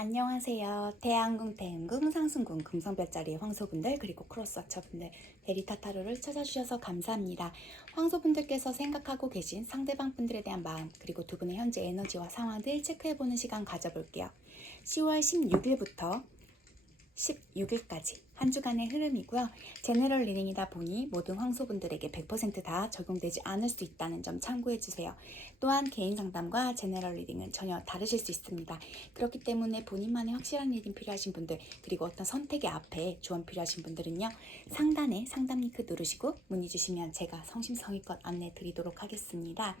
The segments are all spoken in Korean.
안녕하세요. 태양궁, 태음궁, 상승궁, 금성별자리의 황소분들 그리고 크로스워처분들 베리타 타로를 찾아주셔서 감사합니다. 황소분들께서 생각하고 계신 상대방 분들에 대한 마음 그리고 두 분의 현재 에너지와 상황들 체크해보는 시간 가져볼게요. 10월 16일부터 16일까지 한 주간의 흐름이고요. 제너럴 리딩이다 보니 모든 황소분들에게 100% 다 적용되지 않을 수 있다는 점 참고해주세요. 또한 개인 상담과 제너럴 리딩은 전혀 다르실 수 있습니다. 그렇기 때문에 본인만의 확실한 리딩 필요하신 분들 그리고 어떤 선택의 앞에 조언 필요하신 분들은요. 상단에 상담 링크 누르시고 문의 주시면 제가 성심성의껏 안내 드리도록 하겠습니다.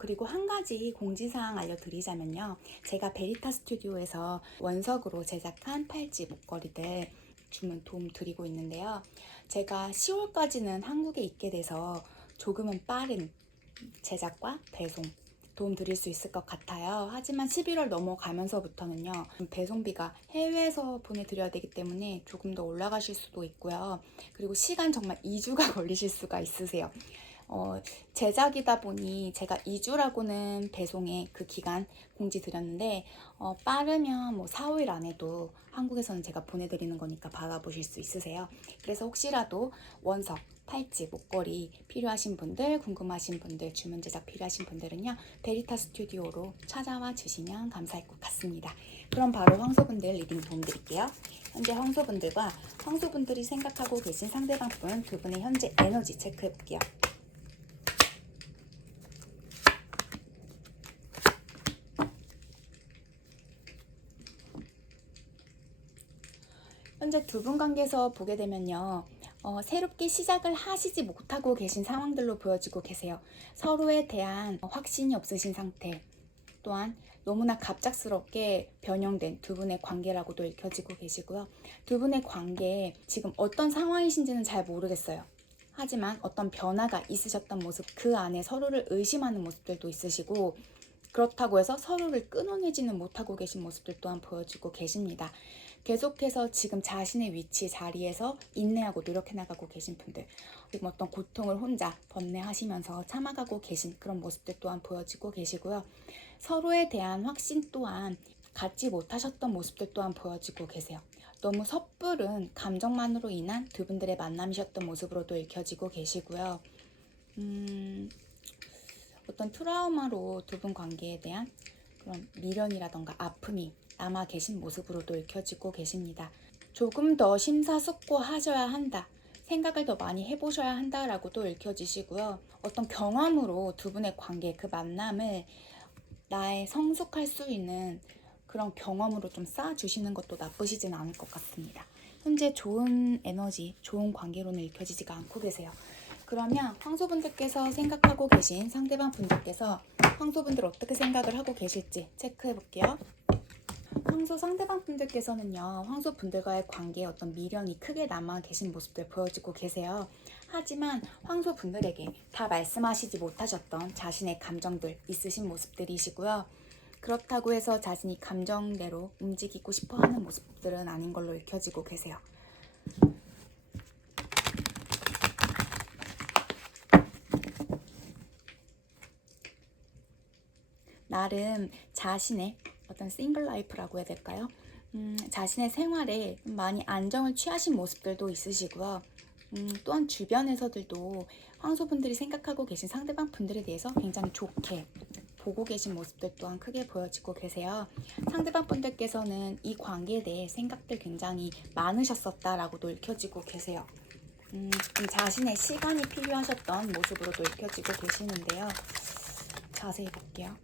그리고 한 가지 공지사항 알려드리자면요. 제가 베리타 스튜디오에서 원석으로 제작한 팔찌 목걸이들 주문 도움 드리고 있는데요. 제가 10월까지는 한국에 있게 돼서 조금은 빠른 제작과 배송 도움 드릴 수 있을 것 같아요. 하지만 11월 넘어가면서부터는요. 배송비가 해외에서 보내드려야 되기 때문에 조금 더 올라가실 수도 있고요. 그리고 시간 정말 2주가 걸리실 수가 있으세요. 제작이다 보니 제가 2주라고는 배송의 그 기간 공지 드렸는데 빠르면 뭐 4, 5일 안에도 한국에서는 제가 보내드리는 거니까 받아보실 수 있으세요. 그래서 혹시라도 원석, 팔찌, 목걸이 필요하신 분들, 궁금하신 분들, 주문 제작 필요하신 분들은요. 베리타 스튜디오로 찾아와 주시면 감사할 것 같습니다. 그럼 바로 황소분들 리딩 도움 드릴게요. 현재 황소분들과 황소분들이 생각하고 계신 상대방 분 두 분의 현재 에너지 체크해 볼게요. 현재 두 분 관계에서 보게 되면요. 새롭게 시작을 하시지 못하고 계신 상황들로 보여지고 계세요. 서로에 대한 확신이 없으신 상태, 또한 너무나 갑작스럽게 변형된 두 분의 관계라고도 읽혀지고 계시고요. 두 분의 관계에 지금 어떤 상황이신지는 잘 모르겠어요. 하지만 어떤 변화가 있으셨던 모습, 그 안에 서로를 의심하는 모습들도 있으시고, 그렇다고 해서 서로를 끊어내지는 못하고 계신 모습들 또한 보여지고 계십니다. 계속해서 지금 자신의 위치, 자리에서 인내하고 노력해 나가고 계신 분들, 지금 어떤 고통을 혼자 번뇌하시면서 참아가고 계신 그런 모습들 또한 보여지고 계시고요. 서로에 대한 확신 또한 갖지 못하셨던 모습들 또한 보여지고 계세요. 너무 섣부른 감정만으로 인한 두 분들의 만남이셨던 모습으로도 읽혀지고 계시고요. 어떤 트라우마로 두 분 관계에 대한 그런 미련이라던가 아픔이 남아 계신 모습으로도 읽혀지고 계십니다. 조금 더 심사숙고하셔야 한다. 생각을 더 많이 해보셔야 한다라고도 읽혀지시고요. 어떤 경험으로 두 분의 관계, 그 만남을 나의 성숙할 수 있는 그런 경험으로 좀 쌓아주시는 것도 나쁘시진 않을 것 같습니다. 현재 좋은 에너지, 좋은 관계로는 읽혀지지가 않고 계세요. 그러면 황소분들께서 생각하고 계신 상대방 분들께서 황소분들 어떻게 생각을 하고 계실지 체크해 볼게요. 황소 상대방 분들께서는요, 황소분들과의 관계에 어떤 미련이 크게 남아 계신 모습들 보여지고 계세요. 하지만 황소분들에게 다 말씀하시지 못하셨던 자신의 감정들 있으신 모습들이시고요. 그렇다고 해서 자신이 감정대로 움직이고 싶어 하는 모습들은 아닌 걸로 읽혀지고 계세요. 나름 자신의 어떤 싱글 라이프라고 해야 될까요? 자신의 생활에 많이 안정을 취하신 모습들도 있으시고요. 또한 주변에서들도 황소분들이 생각하고 계신 상대방 분들에 대해서 굉장히 좋게 보고 계신 모습들 또한 크게 보여지고 계세요. 상대방 분들께서는 이 관계에 대해 생각들 굉장히 많으셨었다라고도 읽혀지고 계세요. 자신의 시간이 필요하셨던 모습으로도 읽혀지고 계시는데요. 자세히 볼게요.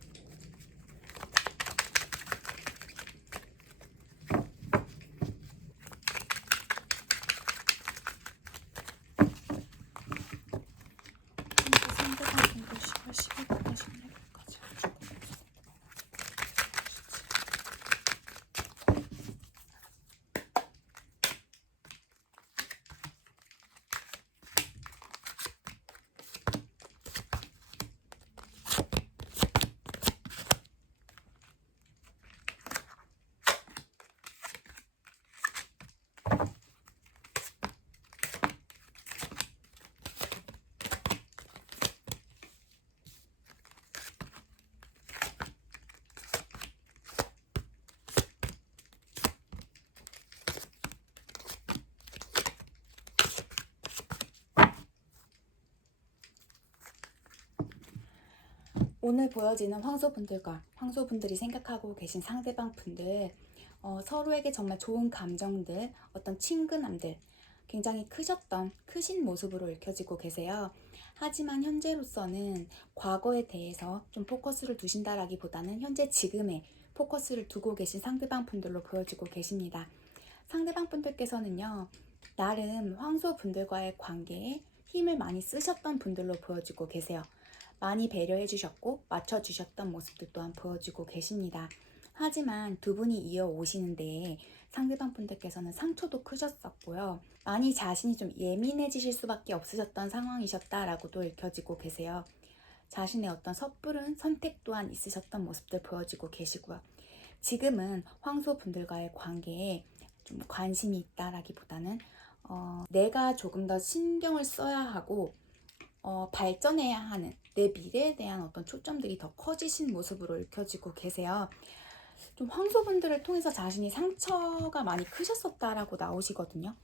오늘 보여지는 황소분들과 황소분들이 생각하고 계신 상대방 분들, 서로에게 정말 좋은 감정들, 어떤 친근함들 굉장히 크신 모습으로 읽혀지고 계세요. 하지만 현재로서는 과거에 대해서 좀 포커스를 두신다라기보다는 현재 지금에 포커스를 두고 계신 상대방 분들로 보여지고 계십니다. 상대방 분들께서는요, 나름 황소 분들과의 관계에 힘을 많이 쓰셨던 분들로 보여지고 계세요. 많이 배려해 주셨고 맞춰주셨던 모습들 또한 보여지고 계십니다. 하지만 두 분이 이어오시는데 상대방 분들께서는 상처도 크셨었고요. 많이 자신이 좀 예민해지실 수밖에 없으셨던 상황이셨다라고도 읽혀지고 계세요. 자신의 어떤 섣부른 선택 또한 있으셨던 모습들 보여지고 계시고요. 지금은 황소 분들과의 관계에 좀 관심이 있다라기보다는 내가 조금 더 신경을 써야 하고 발전해야 하는 내 미래에 대한 어떤 초점들이 더 커지신 모습으로 읽혀지고 계세요. 좀 황소분들을 통해서 자신이 상처가 많이 크셨었다라고 나오시거든요.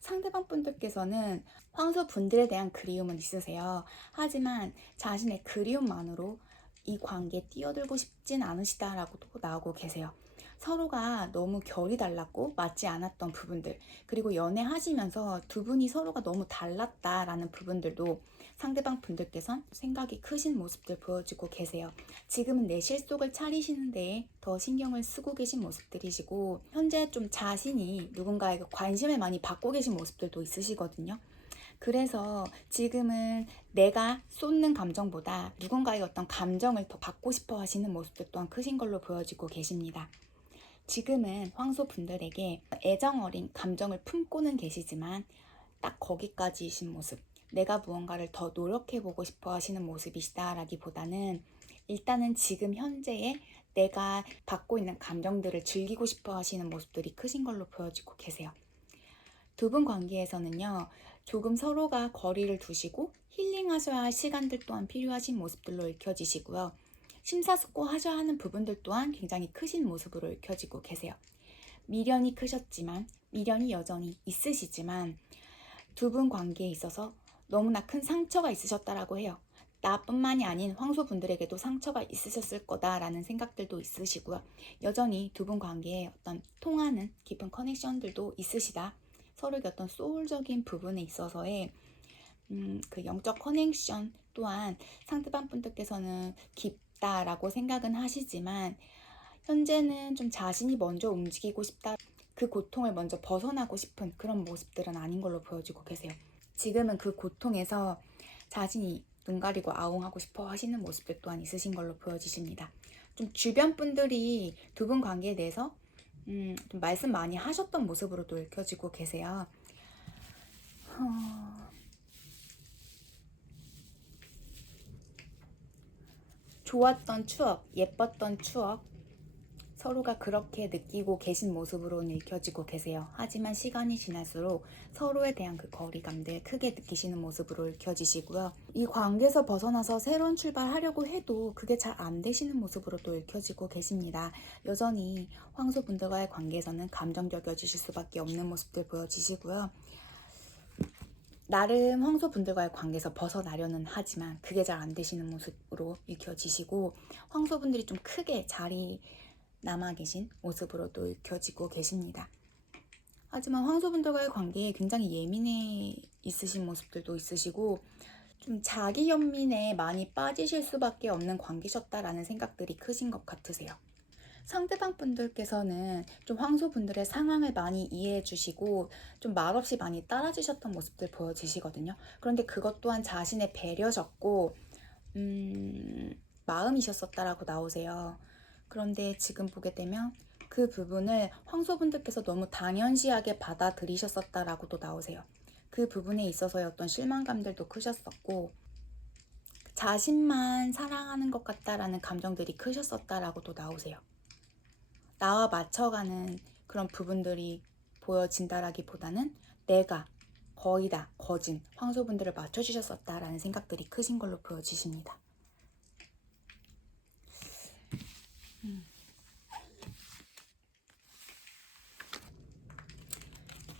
상대방 분들께서는 황소분들에 대한 그리움은 있으세요. 하지만 자신의 그리움만으로 이 관계에 뛰어들고 싶진 않으시다라고도 나오고 계세요. 서로가 너무 결이 달랐고 맞지 않았던 부분들, 그리고 연애하시면서 두 분이 서로가 너무 달랐다라는 부분들도 상대방 분들께선 생각이 크신 모습들 보여주고 계세요. 지금은 내 실속을 차리시는 데에 더 신경을 쓰고 계신 모습들이시고, 현재 좀 자신이 누군가에게 관심을 많이 받고 계신 모습들도 있으시거든요. 그래서 지금은 내가 쏟는 감정보다 누군가의 어떤 감정을 더 받고 싶어 하시는 모습들 또한 크신 걸로 보여지고 계십니다. 지금은 황소 분들에게 애정 어린 감정을 품고는 계시지만 딱 거기까지이신 모습, 내가 무언가를 더 노력해보고 싶어 하시는 모습이시다라기보다는 일단은 지금 현재의 내가 받고 있는 감정들을 즐기고 싶어 하시는 모습들이 크신 걸로 보여지고 계세요. 두 분 관계에서는요, 조금 서로가 거리를 두시고 힐링하셔야 할 시간들 또한 필요하신 모습들로 읽혀지시고요. 심사숙고하셔야 하는 부분들 또한 굉장히 크신 모습으로 읽혀지고 계세요. 미련이 크셨지만, 미련이 여전히 있으시지만 두 분 관계에 있어서 너무나 큰 상처가 있으셨다라고 해요. 나뿐만이 아닌 황소분들에게도 상처가 있으셨을 거다라는 생각들도 있으시고요. 여전히 두 분 관계에 어떤 통하는 깊은 커넥션들도 있으시다. 서로의 어떤 소울적인 부분에 있어서의 그 영적 커넥션 또한 상대방 분들께서는 깊다라고 생각은 하시지만, 현재는 좀 자신이 먼저 움직이고 싶다, 그 고통을 먼저 벗어나고 싶은 그런 모습들은 아닌 걸로 보여지고 계세요. 지금은 그 고통에서 자신이 눈 가리고 아웅하고 싶어 하시는 모습들 또한 있으신 걸로 보여지십니다. 좀 주변 분들이 두 분 관계에 대해서 좀 말씀 많이 하셨던 모습으로도 읽혀지고 계세요. 좋았던 추억, 예뻤던 추억, 서로가 그렇게 느끼고 계신 모습으로는 읽혀지고 계세요. 하지만 시간이 지날수록 서로에 대한 그 거리감들 크게 느끼시는 모습으로 읽혀지시고요. 이 관계에서 벗어나서 새로운 출발하려고 해도 그게 잘 안 되시는 모습으로도 읽혀지고 계십니다. 여전히 황소분들과의 관계에서는 감정적이어지실 수밖에 없는 모습들 보여지시고요. 나름 황소분들과의 관계에서 벗어나려는 하지만 그게 잘 안 되시는 모습으로 읽혀지시고, 황소분들이 좀 크게 자리 남아 계신 모습으로도 읽혀지고 계십니다. 하지만 황소분들과의 관계에 굉장히 예민해 있으신 모습들도 있으시고, 좀 자기 연민에 많이 빠지실 수밖에 없는 관계셨다라는 생각들이 크신 것 같으세요. 상대방 분들께서는 좀 황소분들의 상황을 많이 이해해 주시고 좀 말없이 많이 따라주셨던 모습들 보여지시거든요. 그런데 그것 또한 자신의 배려셨고 마음이셨었다라고 나오세요. 그런데 지금 보게 되면 그 부분을 황소분들께서 너무 당연시하게 받아들이셨었다라고도 나오세요. 그 부분에 있어서의 어떤 실망감들도 크셨었고, 자신만 사랑하는 것 같다라는 감정들이 크셨었다라고도 나오세요. 나와 맞춰가는 그런 부분들이 보여진다라기보다는 내가 거의 다 거진 황소분들을 맞춰주셨었다라는 생각들이 크신 걸로 보여지십니다.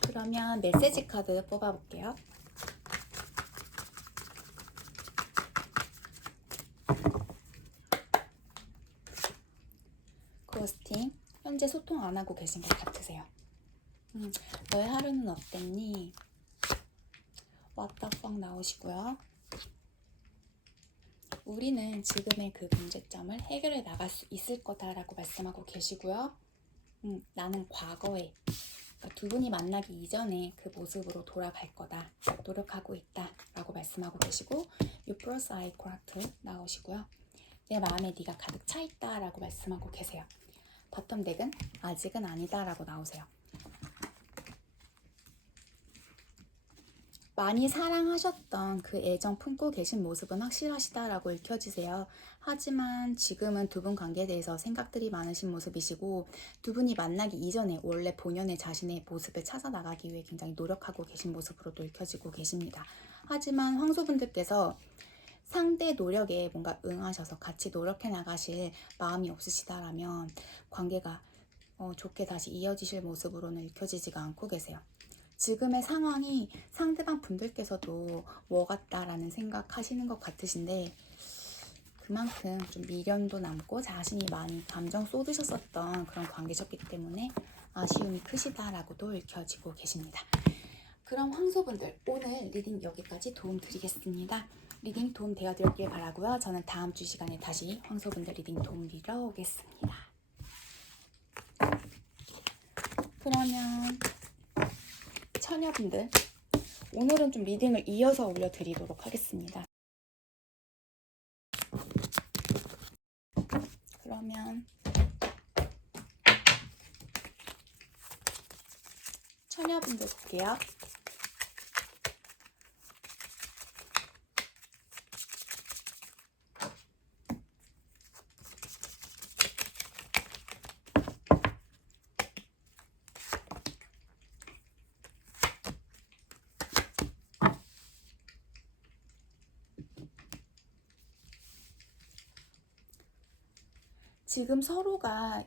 그러면 메시지 카드 뽑아볼게요. 고스팅. 현재 소통 안 하고 계신 것 같으세요. 너의 하루는 어땠니? What the fuck 나오시고요. 우리는 지금의 그 문제점을 해결해 나갈 수 있을 거다라고 말씀하고 계시고요. 나는 과거에, 그러니까 두 분이 만나기 이전에 그 모습으로 돌아갈 거다. 노력하고 있다. 라고 말씀하고 계시고, You plus I correct 나오시고요. 내 마음에 네가 가득 차 있다. 라고 말씀하고 계세요. 바텀 덱은 아직은 아니다. 라고 나오세요. 많이 사랑하셨던 그 애정 품고 계신 모습은 확실하시다라고 읽혀지세요. 하지만 지금은 두 분 관계에 대해서 생각들이 많으신 모습이시고 두 분이 만나기 이전에 원래 본연의 자신의 모습을 찾아 나가기 위해 굉장히 노력하고 계신 모습으로도 읽혀지고 계십니다. 하지만 황소분들께서 상대 노력에 뭔가 응하셔서 같이 노력해 나가실 마음이 없으시다라면 관계가 좋게 다시 이어지실 모습으로는 읽혀지지가 않고 계세요. 지금의 상황이 상대방 분들께서도 뭐 같다라는 생각하시는 것 같으신데 그만큼 좀 미련도 남고 자신이 많이 감정 쏟으셨었던 그런 관계셨기 때문에 아쉬움이 크시다라고도 읽혀지고 계십니다. 그럼 황소분들 오늘 리딩 여기까지 도움 드리겠습니다. 리딩 도움 되어드렸길 바라고요. 저는 다음 주 시간에 다시 황소분들 리딩 도움 드리러 오겠습니다. 그러면 처녀분들 오늘은 좀 리딩을 이어서 올려드리도록 하겠습니다. 그러면 처녀분들 볼게요. 지금 서로가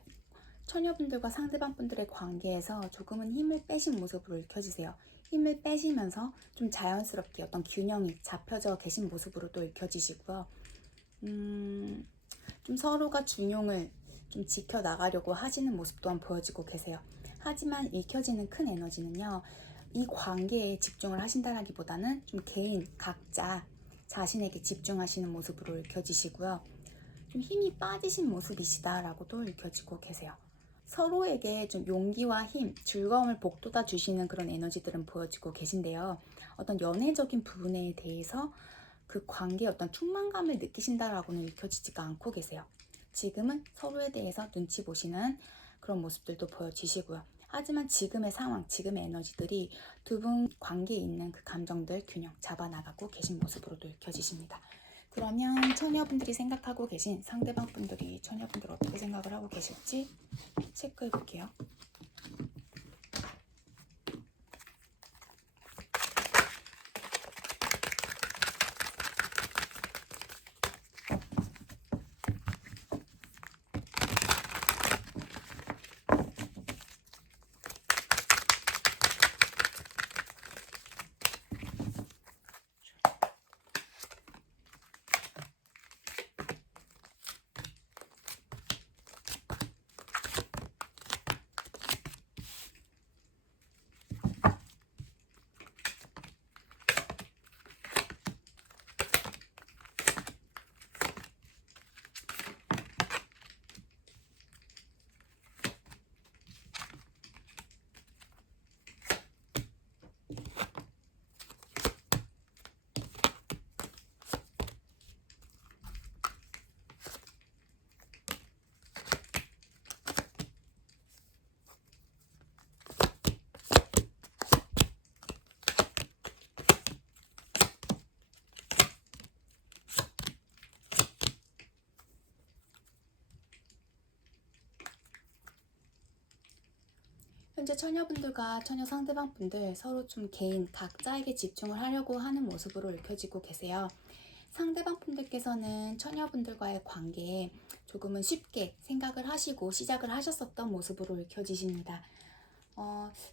처녀분들과 상대방 분들의 관계에서 조금은 힘을 빼신 모습으로 읽혀지세요. 힘을 빼시면서 좀 자연스럽게 어떤 균형이 잡혀져 계신 모습으로도 읽혀지시고요. 좀 서로가 중용을 좀 지켜나가려고 하시는 모습 또한 보여지고 계세요. 하지만 읽혀지는 큰 에너지는요. 이 관계에 집중을 하신다라기보다는 좀 개인 각자 자신에게 집중하시는 모습으로 읽혀지시고요. 좀 힘이 빠지신 모습이시다라고도 읽혀지고 계세요. 서로에게 좀 용기와 힘, 즐거움을 북돋아 주시는 그런 에너지들은 보여지고 계신데요. 어떤 연애적인 부분에 대해서 그 관계에 어떤 충만감을 느끼신다라고는 읽혀지지가 않고 계세요. 지금은 서로에 대해서 눈치 보시는 그런 모습들도 보여지시고요. 하지만 지금의 상황, 지금의 에너지들이 두 분 관계에 있는 그 감정들 균형 잡아나가고 계신 모습으로도 읽혀지십니다. 그러면 처녀분들이 생각하고 계신 상대방 분들이 처녀분들 어떻게 생각을 하고 계실지 체크해 볼게요. 현재 처녀분들과 처녀 상대방 분들 서로 좀 개인 각자에게 집중을 하려고 하는 모습으로 읽혀지고 계세요. 상대방 분들께서는 처녀분들과의 관계에 조금은 쉽게 생각을 하시고 시작을 하셨었던 모습으로 읽혀지십니다.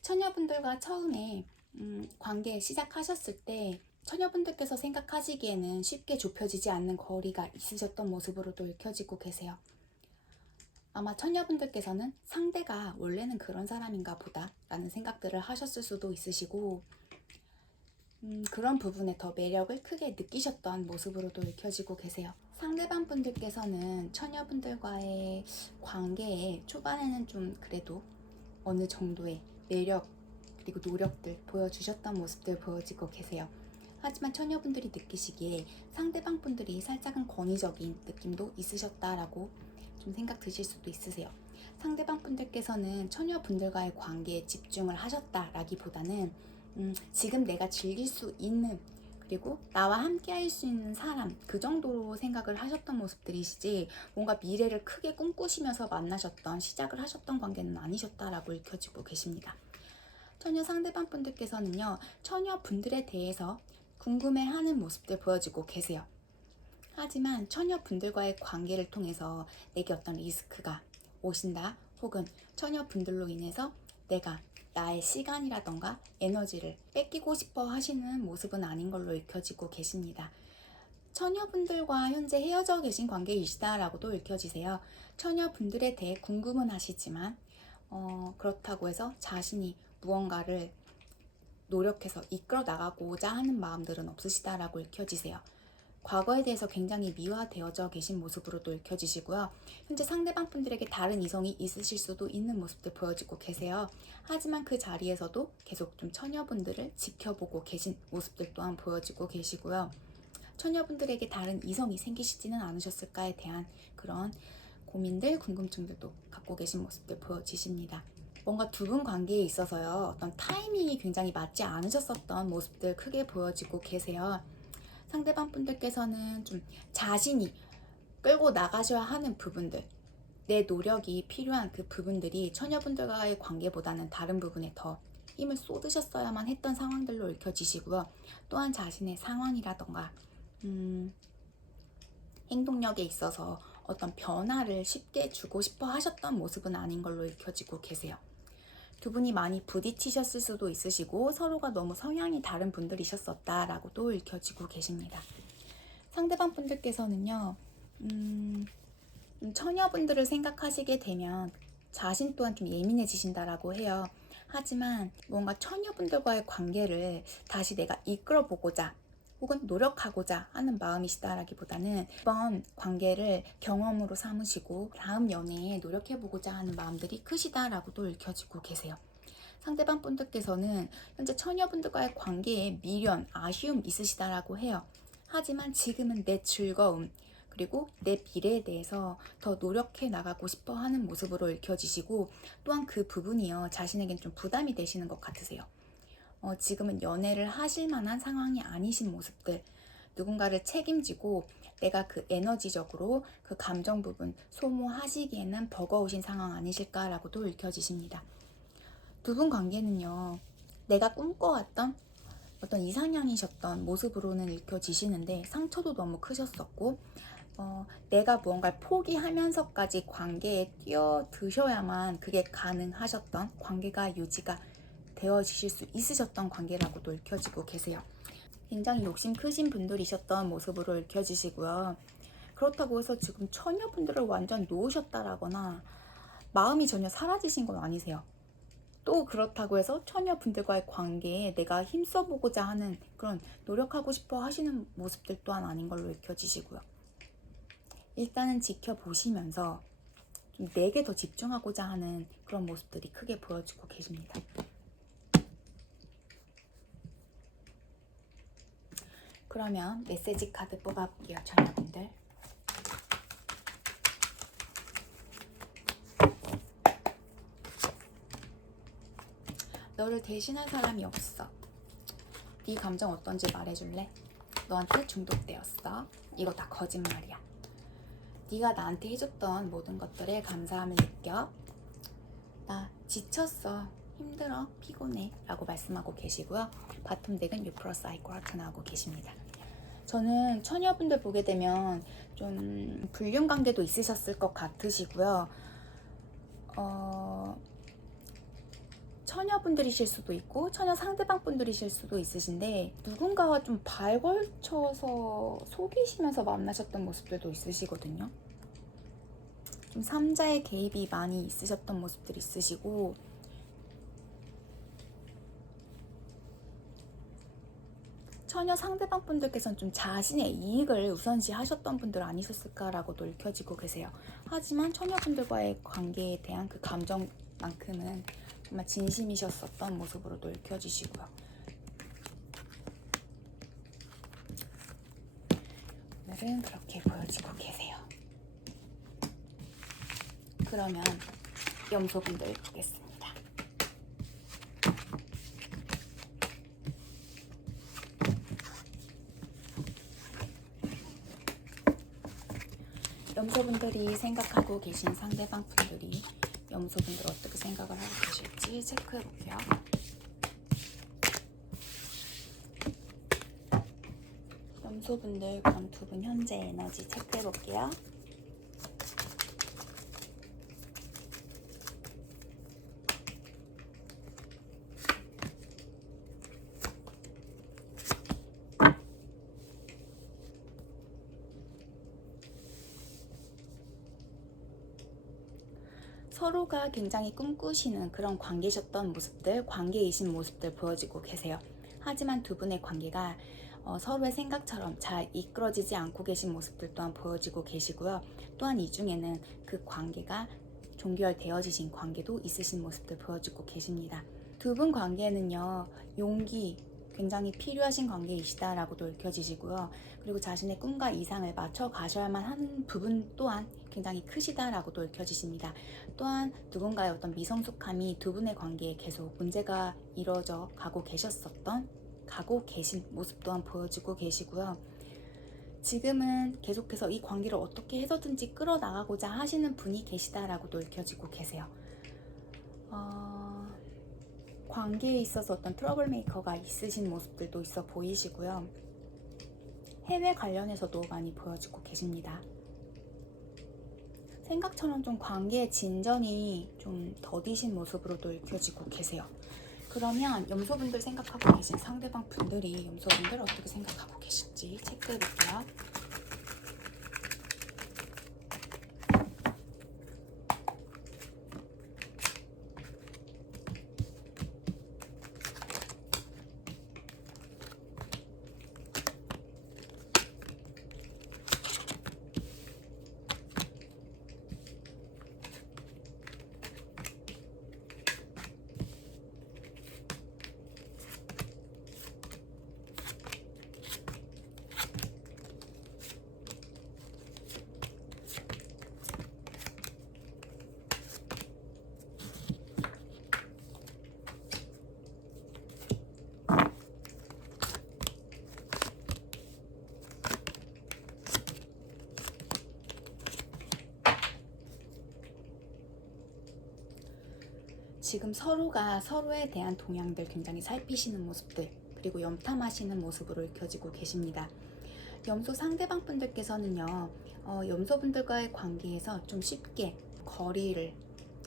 처녀분들과 처음에 관계 시작하셨을 때 처녀분들께서 생각하시기에는 쉽게 좁혀지지 않는 거리가 있으셨던 모습으로도 읽혀지고 계세요. 아마 처녀분들께서는 상대가 원래는 그런 사람인가 보다 라는 생각들을 하셨을 수도 있으시고, 그런 부분에 더 매력을 크게 느끼셨던 모습으로도 읽혀지고 계세요. 상대방 분들께서는 처녀분들과의 관계에 초반에는 좀 그래도 어느 정도의 매력 그리고 노력들 보여주셨던 모습들 보여지고 계세요. 하지만 처녀분들이 느끼시기에 상대방 분들이 살짝은 권위적인 느낌도 있으셨다라고 좀 생각 드실 수도 있으세요. 상대방 분들께서는 처녀분들과의 관계에 집중을 하셨다라기보다는 지금 내가 즐길 수 있는 그리고 나와 함께 할 수 있는 사람, 그 정도로 생각을 하셨던 모습들이시지 뭔가 미래를 크게 꿈꾸시면서 만나셨던, 시작을 하셨던 관계는 아니셨다라고 읽혀지고 계십니다. 처녀 상대방 분들께서는요, 처녀분들에 대해서 궁금해하는 모습들 보여지고 계세요. 하지만 처녀분들과의 관계를 통해서 내게 어떤 리스크가 오신다, 혹은 처녀분들로 인해서 내가 나의 시간이라던가 에너지를 뺏기고 싶어 하시는 모습은 아닌 걸로 읽혀지고 계십니다. 처녀분들과 현재 헤어져 계신 관계이시다라고도 읽혀지세요. 처녀분들에 대해 궁금은 하시지만 그렇다고 해서 자신이 무언가를 노력해서 이끌어 나가고자 하는 마음들은 없으시다라고 읽혀지세요. 과거에 대해서 굉장히 미화되어져 계신 모습으로도 읽혀지시고요. 현재 상대방 분들에게 다른 이성이 있으실 수도 있는 모습들 보여지고 계세요. 하지만 그 자리에서도 계속 좀 처녀분들을 지켜보고 계신 모습들 또한 보여지고 계시고요. 처녀분들에게 다른 이성이 생기시지는 않으셨을까에 대한 그런 고민들, 궁금증들도 갖고 계신 모습들 보여지십니다. 뭔가 두 분 관계에 있어서요, 어떤 타이밍이 굉장히 맞지 않으셨었던 모습들 크게 보여지고 계세요. 상대방 분들께서는 좀 자신이 끌고 나가셔야 하는 부분들, 내 노력이 필요한 그 부분들이 처녀분들과의 관계보다는 다른 부분에 더 힘을 쏟으셨어야만 했던 상황들로 읽혀지시고요. 또한 자신의 상황이라던가 행동력에 있어서 어떤 변화를 쉽게 주고 싶어 하셨던 모습은 아닌 걸로 읽혀지고 계세요. 두 분이 많이 부딪히셨을 수도 있으시고 서로가 너무 성향이 다른 분들이셨었다라고도 읽혀지고 계십니다. 상대방 분들께서는요, 처녀분들을 생각하시게 되면 자신 또한 좀 예민해지신다라고 해요. 하지만 뭔가 처녀분들과의 관계를 다시 내가 이끌어보고자 혹은 노력하고자 하는 마음이시다라기보다는 이번 관계를 경험으로 삼으시고 다음 연애에 노력해보고자 하는 마음들이 크시다라고도 읽혀지고 계세요. 상대방 분들께서는 현재 처녀분들과의 관계에 미련, 아쉬움 있으시다라고 해요. 하지만 지금은 내 즐거움 그리고 내 미래에 대해서 더 노력해 나가고 싶어 하는 모습으로 읽혀지시고, 또한 그 부분이요, 자신에겐 좀 부담이 되시는 것 같으세요. 지금은 연애를 하실 만한 상황이 아니신 모습들, 누군가를 책임지고 내가 그 에너지적으로 그 감정 부분 소모하시기에는 버거우신 상황 아니실까라고도 읽혀지십니다. 두 분 관계는요, 내가 꿈꿔왔던 어떤 이상향이셨던 모습으로는 읽혀지시는데 상처도 너무 크셨었고, 내가 무언가를 포기하면서까지 관계에 뛰어드셔야만 그게 가능하셨던, 관계가 유지가 되어지실 수 있으셨던 관계라고도 읽혀지고 계세요. 굉장히 욕심 크신 분들이셨던 모습으로 읽혀지시고요. 그렇다고 해서 지금 처녀분들을 완전 놓으셨다라거나 마음이 전혀 사라지신 건 아니세요. 또 그렇다고 해서 처녀분들과의 관계에 내가 힘써보고자 하는 그런 노력하고 싶어 하시는 모습들 또한 아닌 걸로 읽혀지시고요. 일단은 지켜보시면서 좀 내게 더 집중하고자 하는 그런 모습들이 크게 보여지고 계십니다. 그러면 메시지 카드 뽑아볼게요, 처녀분들. 너를 대신할 사람이 없어. 네 감정 어떤지 말해줄래? 너한테 중독되었어. 이거 다 거짓말이야. 네가 나한테 해줬던 모든 것들에 감사함을 느껴. 나 지쳤어. 힘들어. 피곤해. 라고 말씀하고 계시고요. 바텀덱은 U 플러스 아이코 하트 나오고 계십니다. 저는 처녀분들 보게 되면 좀 불륜관계도 있으셨을 것 같으시고요. 처녀분들이실 수도 있고 처녀 상대방 분들이실 수도 있으신데, 누군가와 좀 발걸쳐서 속이시면서 만나셨던 모습들도 있으시거든요. 좀 3자의 개입이 많이 있으셨던 모습들이 있으시고, 전혀 상대방 분들께서는 좀 자신의 이익을 우선시 하셨던 분들 아니셨을까라고도 읽혀지고 계세요. 하지만 처녀분들과의 관계에 대한 그 감정만큼은 정말 진심이셨었던 모습으로도 읽혀지시고요. 오늘은 그렇게 보여지고 계세요. 그러면 염소분들 보겠습니다. 염소분들이 생각하고 계신 상대방 분들이 염소분들 어떻게 생각을 하고 계실지 체크해 볼게요. 염소분들 그럼 두 분 현재 에너지 체크해 볼게요. 서로가 굉장히 꿈꾸시는 그런 관계셨던 모습들, 관계이신 모습들 보여지고 계세요. 하지만 두 분의 관계가 서로의 생각처럼 잘 이끌어지지 않고 계신 모습들 또한 보여지고 계시고요. 또한 이 중에는 그 관계가 종결되어지신 관계도 있으신 모습들 보여지고 계십니다. 두 분 관계는요, 용기 굉장히 필요하신 관계이시다라고도 읽혀지시고요. 그리고 자신의 꿈과 이상을 맞춰 가셔야만 하는 부분 또한 굉장히 크시다라고도 읽혀지십니다. 또한 누군가의 어떤 미성숙함이 두 분의 관계에 계속 문제가 이루어져 가고 계신 모습 또한 보여지고 계시고요. 지금은 계속해서 이 관계를 어떻게 해서든지 끌어나가고자 하시는 분이 계시다라고도 읽혀지고 계세요. 관계에 있어서 어떤 트러블 메이커가 있으신 모습들도 있어 보이시고요. 해외 관련해서도 많이 보여지고 계십니다. 생각처럼 좀 관계의 진전이 좀 더디신 모습으로도 읽혀지고 계세요. 그러면 염소분들 생각하고 계신 상대방 분들이 염소분들 어떻게 생각하고 계실지 체크해 볼게요. 지금 서로가 서로에 대한 동향들 굉장히 살피시는 모습들, 그리고 염탐하시는 모습으로 읽혀지고 계십니다. 염소 상대방 분들께서는요, 염소분들과의 관계에서 좀 쉽게 거리를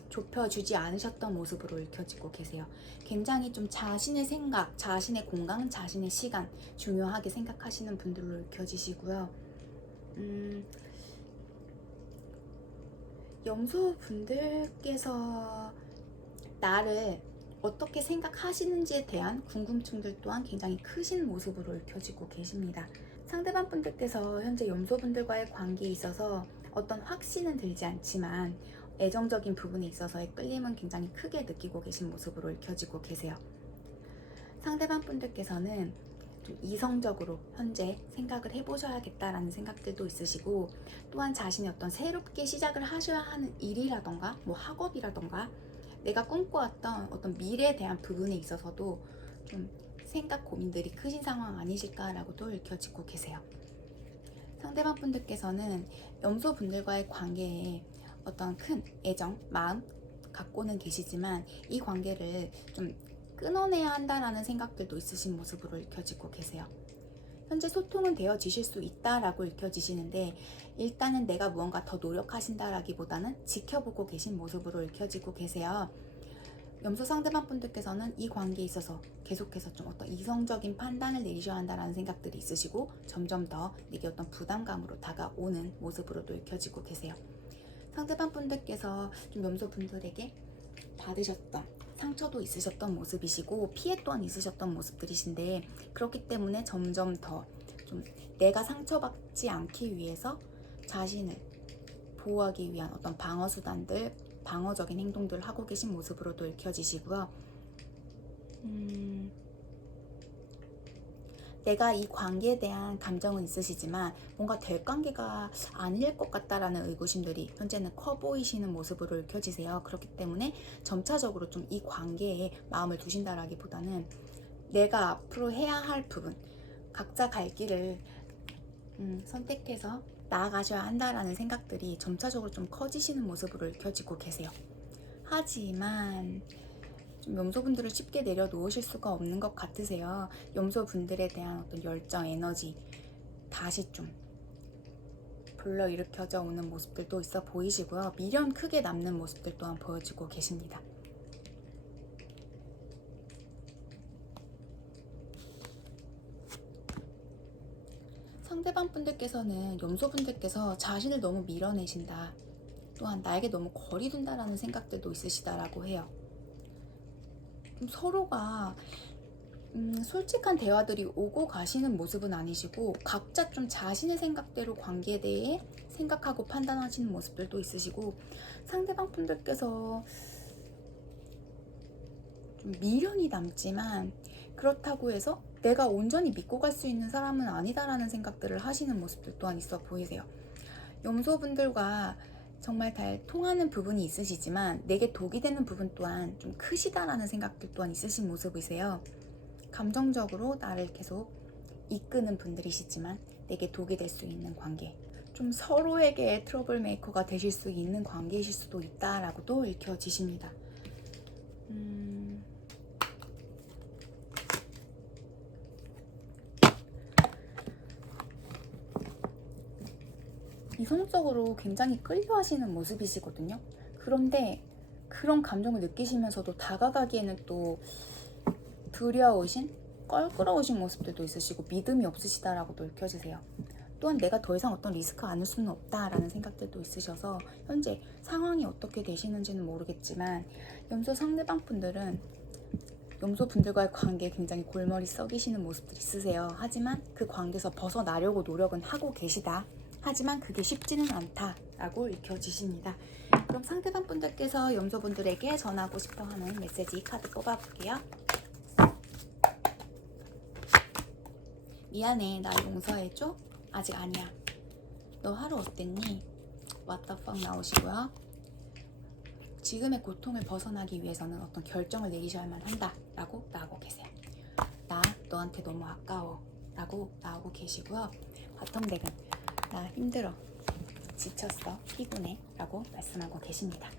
좁혀주지 않으셨던 모습으로 읽혀지고 계세요. 굉장히 좀 자신의 생각, 자신의 공간, 자신의 시간 중요하게 생각하시는 분들로 읽혀지시고요. 염소분들께서 나를 어떻게 생각하시는지에 대한 궁금증들 또한 굉장히 크신 모습으로 읽혀지고 계십니다. 상대방 분들께서 현재 염소분들과의 관계에 있어서 어떤 확신은 들지 않지만 애정적인 부분에 있어서의 끌림은 굉장히 크게 느끼고 계신 모습으로 읽혀지고 계세요. 상대방 분들께서는 좀 이성적으로 현재 생각을 해보셔야겠다라는 생각들도 있으시고, 또한 자신의 어떤 새롭게 시작을 하셔야 하는 일이라던가 뭐 학업이라던가 내가 꿈꿔왔던 어떤 미래에 대한 부분에 있어서도 좀 생각 고민들이 크신 상황 아니실까라고도 읽혀지고 계세요. 상대방 분들께서는 염소 분들과의 관계에 어떤 큰 애정, 마음 갖고는 계시지만 이 관계를 좀 끊어내야 한다라는 생각들도 있으신 모습으로 읽혀지고 계세요. 현재 소통은 되어지실 수 있다라고 읽혀지시는데, 일단은 내가 무언가 더 노력하신다라기보다는 지켜보고 계신 모습으로 읽혀지고 계세요. 염소 상대방 분들께서는 이 관계에 있어서 계속해서 좀 어떤 이성적인 판단을 내리셔야 한다라는 생각들이 있으시고, 점점 더 내게 어떤 부담감으로 다가오는 모습으로도 읽혀지고 계세요. 상대방 분들께서 좀 염소 분들에게 받으셨던 상처도 있으셨던 모습이시고 피해 또한 있으셨던 모습들이신데, 그렇기 때문에 점점 더 좀 내가 상처받지 않기 위해서 자신을 보호하기 위한 어떤 방어 수단들, 방어적인 행동들을 하고 계신 모습으로도 읽혀지시고요. 내가 이 관계에 대한 감정은 있으시지만 뭔가 될 관계가 아닐 것 같다라는 의구심들이 현재는 커 보이시는 모습으로 읽혀지세요. 그렇기 때문에 점차적으로 좀 이 관계에 마음을 두신다라기보다는 내가 앞으로 해야 할 부분, 각자 갈 길을 선택해서 나아가셔야 한다라는 생각들이 점차적으로 좀 커지시는 모습으로 읽혀지고 계세요. 하지만 좀 염소분들을 쉽게 내려놓으실 수가 없는 것 같으세요. 염소분들에 대한 어떤 열정, 에너지 다시 좀 불러일으켜져 오는 모습들도 있어 보이시고요. 미련 크게 남는 모습들 또한 보여지고 계십니다. 상대방 분들께서는 염소분들께서 자신을 너무 밀어내신다, 또한 나에게 너무 거리 둔다라는 생각들도 있으시다라고 해요. 좀 서로가 솔직한 대화들이 오고 가시는 모습은 아니시고 각자 좀 자신의 생각대로 관계에 대해 생각하고 판단하시는 모습들도 있으시고, 상대방 분들께서 좀 미련이 남지만 그렇다고 해서 내가 온전히 믿고 갈 수 있는 사람은 아니다라는 생각들을 하시는 모습들 또한 있어 보이세요. 염소분들과 정말 잘 통하는 부분이 있으시지만 내게 독이 되는 부분 또한 좀 크시다라는 생각들 또한 있으신 모습이세요. 감정적으로 나를 계속 이끄는 분들이시지만 내게 독이 될 수 있는 관계, 좀 서로에게 트러블 메이커가 되실 수 있는 관계이실 수도 있다라고도 읽혀지십니다. 이성적으로 굉장히 끌려하시는 모습이시거든요. 그런데 그런 감정을 느끼시면서도 다가가기에는 또 두려우신, 껄끄러우신 모습들도 있으시고 믿음이 없으시다라고도 읽혀지세요. 또한 내가 더 이상 어떤 리스크 안을 수는 없다라는 생각들도 있으셔서 현재 상황이 어떻게 되시는지는 모르겠지만 염소 상대방 분들은 염소분들과의 관계에 굉장히 골머리 썩이시는 모습들이 있으세요. 하지만 그 관계에서 벗어나려고 노력은 하고 계시다. 하지만 그게 쉽지는 않다라고 읽혀지십니다. 그럼 상대방 분들께서 염소분들에게 전하고 싶어하는 메시지 카드 뽑아볼게요. 미안해, 나 용서해줘? 아직 아니야. 너 하루 어땠니? What the fuck 나오시고요. 지금의 고통을 벗어나기 위해서는 어떤 결정을 내리셔야만 한다 라고 나오고 계세요. 나 너한테 너무 아까워 라고 나오고 계시고요. 바텀덱은 나 힘들어, 지쳤어, 피곤해 라고 말씀하고 계십니다.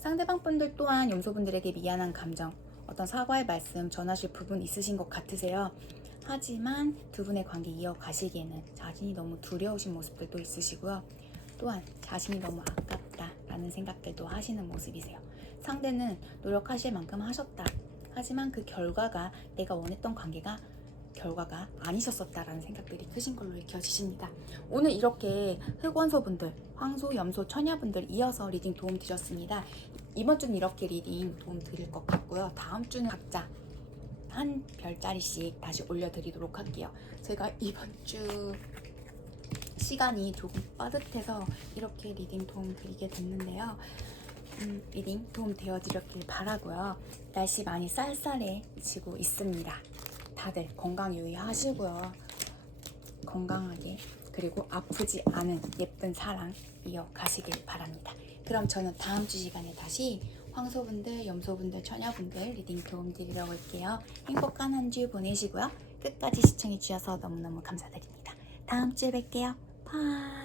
상대방 분들 또한 염소분들에게 미안한 감정, 어떤 사과의 말씀 전하실 부분 있으신 것 같으세요. 하지만 두 분의 관계 이어가시기에는 자신이 너무 두려우신 모습들도 있으시고요. 또한 자신이 너무 아깝다라는 생각들도 하시는 모습이세요. 상대는 노력하실 만큼 하셨다. 하지만 그 결과가 내가 원했던 결과가 아니셨었다라는 생각들이 크신 걸로 읽혀지십니다. 오늘 이렇게 흑원소분들, 황소, 염소, 처녀분들 이어서 리딩 도움 드렸습니다. 이번 주는 이렇게 리딩 도움 드릴 것 같고요. 다음 주는 각자 한 별자리씩 다시 올려드리도록 할게요. 제가 이번 주 시간이 조금 빠듯해서 이렇게 리딩 도움 드리게 됐는데요. 리딩 도움 되어드렸길 바라고요. 날씨 많이 쌀쌀해지고 있습니다. 다들 건강 유의하시고요. 건강하게, 그리고 아프지 않은 예쁜 사랑 이어가시길 바랍니다. 그럼 저는 다음 주 시간에 다시 황소분들, 염소분들, 처녀분들 리딩 도움 드리러 올게요. 행복한 한 주 보내시고요. 끝까지 시청해주셔서 너무너무 감사드립니다. 다음 주에 뵐게요. 바이.